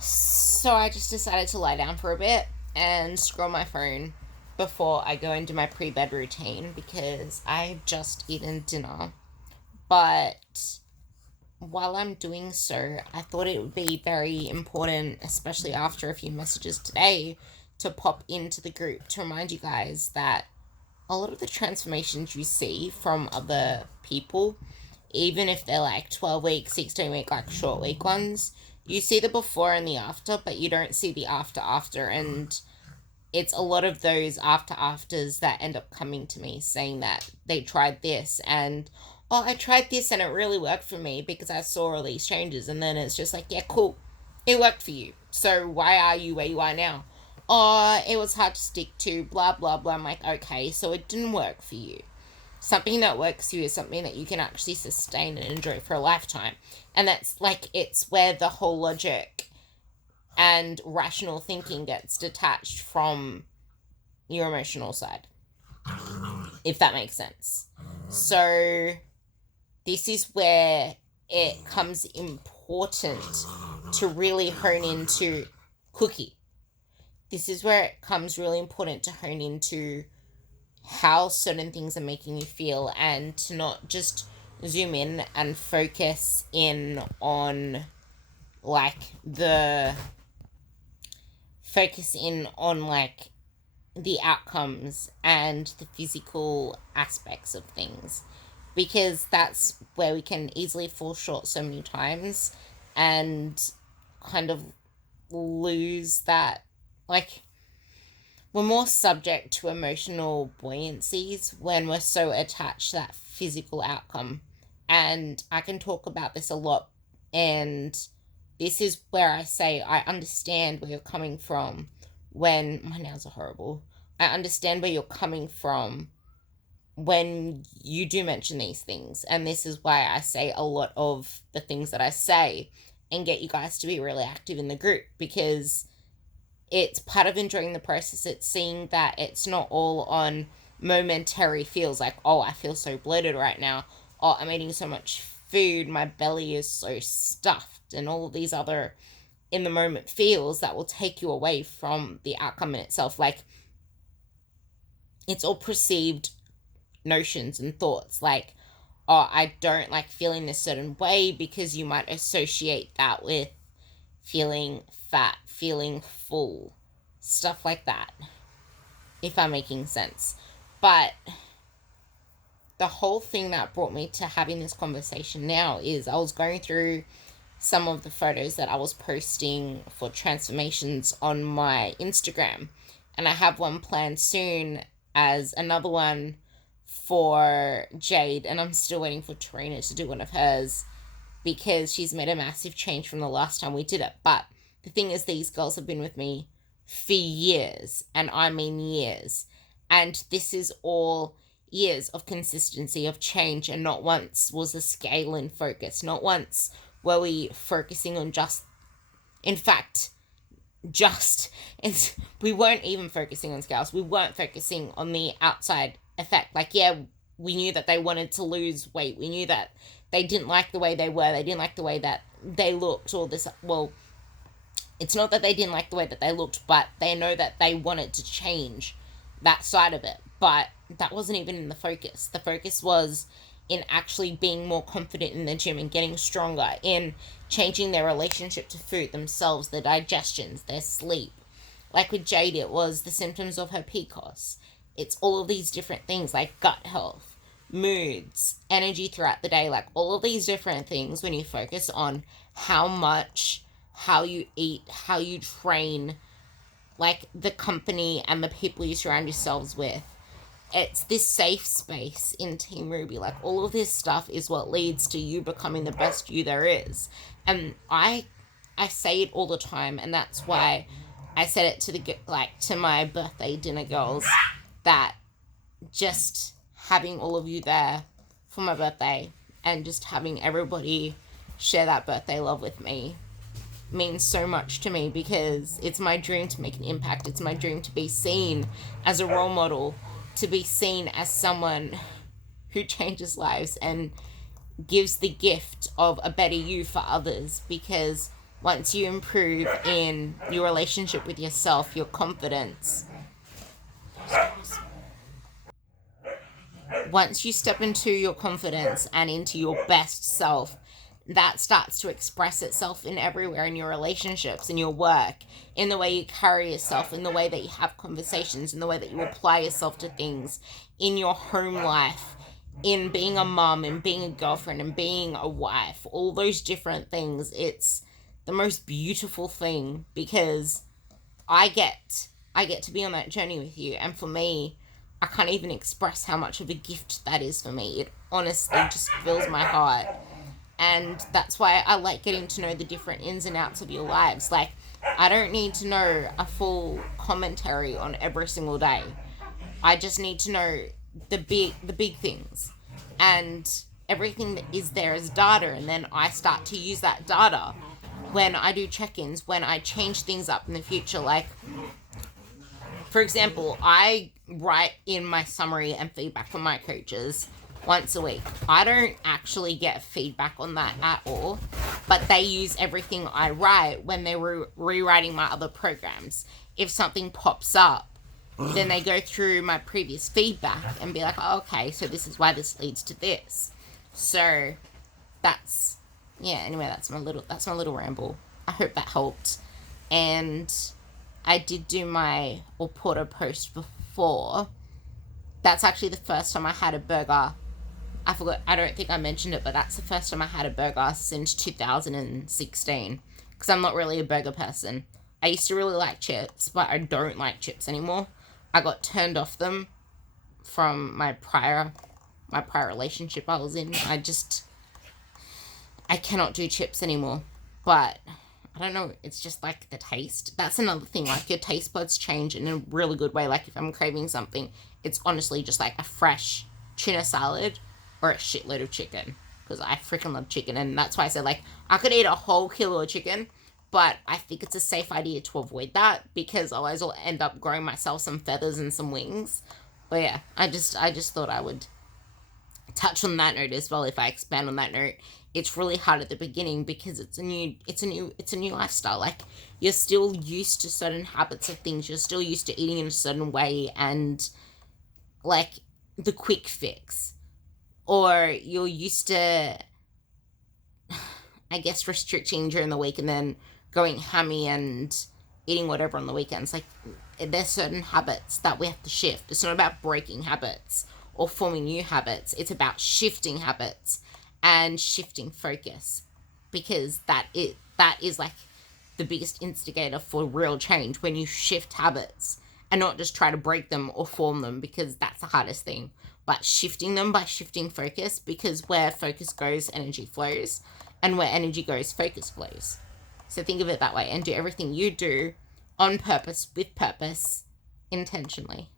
So I just decided to lie down for a bit and scroll my phone before I go into my pre bed routine because I've just eaten dinner. But while I'm doing so, I thought it would be very important, especially after a few messages today, to pop into the group to remind you guys that a lot of the transformations you see from other people, even if they're like 12 week, 16-week, like short week ones, you see the before and the after, but you don't see the after. And it's a lot of those afters that end up coming to me saying that they tried this and, oh, I tried this and it really worked for me because I saw all these changes. And then it's just like, yeah, cool. It worked for you. So why are you where you are now? Oh, it was hard to stick to, blah, blah, blah. I'm like, okay, so it didn't work for you. Something that works for you is something that you can actually sustain and enjoy for a lifetime. And that's like, it's where the whole logic and rational thinking gets detached from your emotional side, if that makes sense. So, this is where it comes important to really hone into cookie. This is where it comes really important to hone into how certain things are making you feel and to not just zoom in and focus in on like the the outcomes and the physical aspects of things, because that's where we can easily fall short so many times and kind of lose that, like, we're more subject to emotional buoyancies when we're so attached to that physical outcome. And I can talk about this a lot. And this is where I say I understand where you're coming from when my nails are horrible. I understand where you're coming from when you do mention these things. And this is why I say a lot of the things that I say and get you guys to be really active in the group, because it's part of enjoying the process. It's seeing that it's not all on momentary feels like, oh, I feel so bloated right now. Oh, I'm eating so much food. My belly is so stuffed. And all of these other in the moment feels that will take you away from the outcome in itself. Like, it's all perceived notions and thoughts. Like, oh, I don't like feeling this certain way, because you might associate that with feeling fat, feeling full, stuff like that, if I'm making sense. But the whole thing that brought me to having this conversation now is I was going through some of the photos that I was posting for transformations on my Instagram, and I have one planned soon as another one for Jade, and I'm still waiting for Tarina to do one of hers because she's made a massive change from the last time we did it. But the thing is, these girls have been with me for years, and I mean years. And this is all years of consistency, of change, and not once was a scale in focus. Not once were we focusing on just, in fact, just, it's, we weren't even focusing on scales. We weren't focusing on the outside effect. Like, yeah, we knew that they wanted to lose weight. We knew that they didn't like the way they were. They didn't like the way that they looked, or this. Well, it's not that they didn't like the way that they looked, but they know that they wanted to change that side of it. But that wasn't even in the focus. The focus was in actually being more confident in the gym and getting stronger, in changing their relationship to food, themselves, their digestions, their sleep. Like with Jade, it was the symptoms of her PCOS. It's all of these different things like gut health, moods, energy throughout the day, like all of these different things. When you focus on how much, how you eat, how you train, like the company and the people you surround yourselves with, it's this safe space in Team Ruby. Like, all of this stuff is what leads to you becoming the best you there is. And I say it all the time, and that's why I said it to to my birthday dinner girls, that just having all of you there for my birthday and just having everybody share that birthday love with me means so much to me, because it's my dream to make an impact. It's my dream to be seen as a role model, to be seen as someone who changes lives and gives the gift of a better you for others, because once you improve in your relationship with yourself, your confidence, once you step into your confidence and into your best self, that starts to express itself in everywhere, in your relationships, in your work, in the way you carry yourself, in the way that you have conversations, in the way that you apply yourself to things, in your home life, in being a mum and being a girlfriend and being a wife, all those different things. It's the most beautiful thing, because I get to be on that journey with you, and for me, I can't even express how much of a gift that is for me. It honestly just fills my heart. And that's why I like getting to know the different ins and outs of your lives. Like, I don't need to know a full commentary on every single day. I just need to know the big things. And everything that is there is data, and then I start to use that data when I do check-ins, when I change things up in the future. Like, for example, I write in my summary and feedback from my coaches once a week. I don't actually get feedback on that at all, but they use everything I write when they're rewriting my other programs. If something pops up, then they go through my previous feedback and be like, oh, okay, so this is why this leads to this. So that's, yeah, anyway, that's my little ramble. I hope that helped. And I did do my Oporto post before. That's actually the first time I had a burger. I forgot, I don't think I mentioned it, but that's the first time I had a burger since 2016. Because I'm not really a burger person. I used to really like chips, but I don't like chips anymore. I got turned off them from my prior relationship I was in. I cannot do chips anymore. But I don't know, it's just like the taste. That's another thing, like your taste buds change in a really good way. Like if I'm craving something, it's honestly just like a fresh tuna salad or a shitload of chicken, because I freaking love chicken. And that's why I said, like, I could eat a whole kilo of chicken, but I think it's a safe idea to avoid that, because otherwise I'll end up growing myself some feathers and some wings. But yeah, I just thought I would touch on that note as well. If I expand on that note, it's really hard at the beginning because it's a new lifestyle. Like, you're still used to certain habits of things, you're still used to eating in a certain way, and like the quick fix, or you're used to, I guess, restricting during the week and then going hammy and eating whatever on the weekends. Like, there's certain habits that we have to shift. It's not about breaking habits or forming new habits. It's about shifting habits and shifting focus, because that is like the biggest instigator for real change, when you shift habits and not just try to break them or form them, because that's the hardest thing. But shifting them by shifting focus, because where focus goes, energy flows, and where energy goes, focus flows. So think of it that way, and do everything you do on purpose, with purpose, intentionally.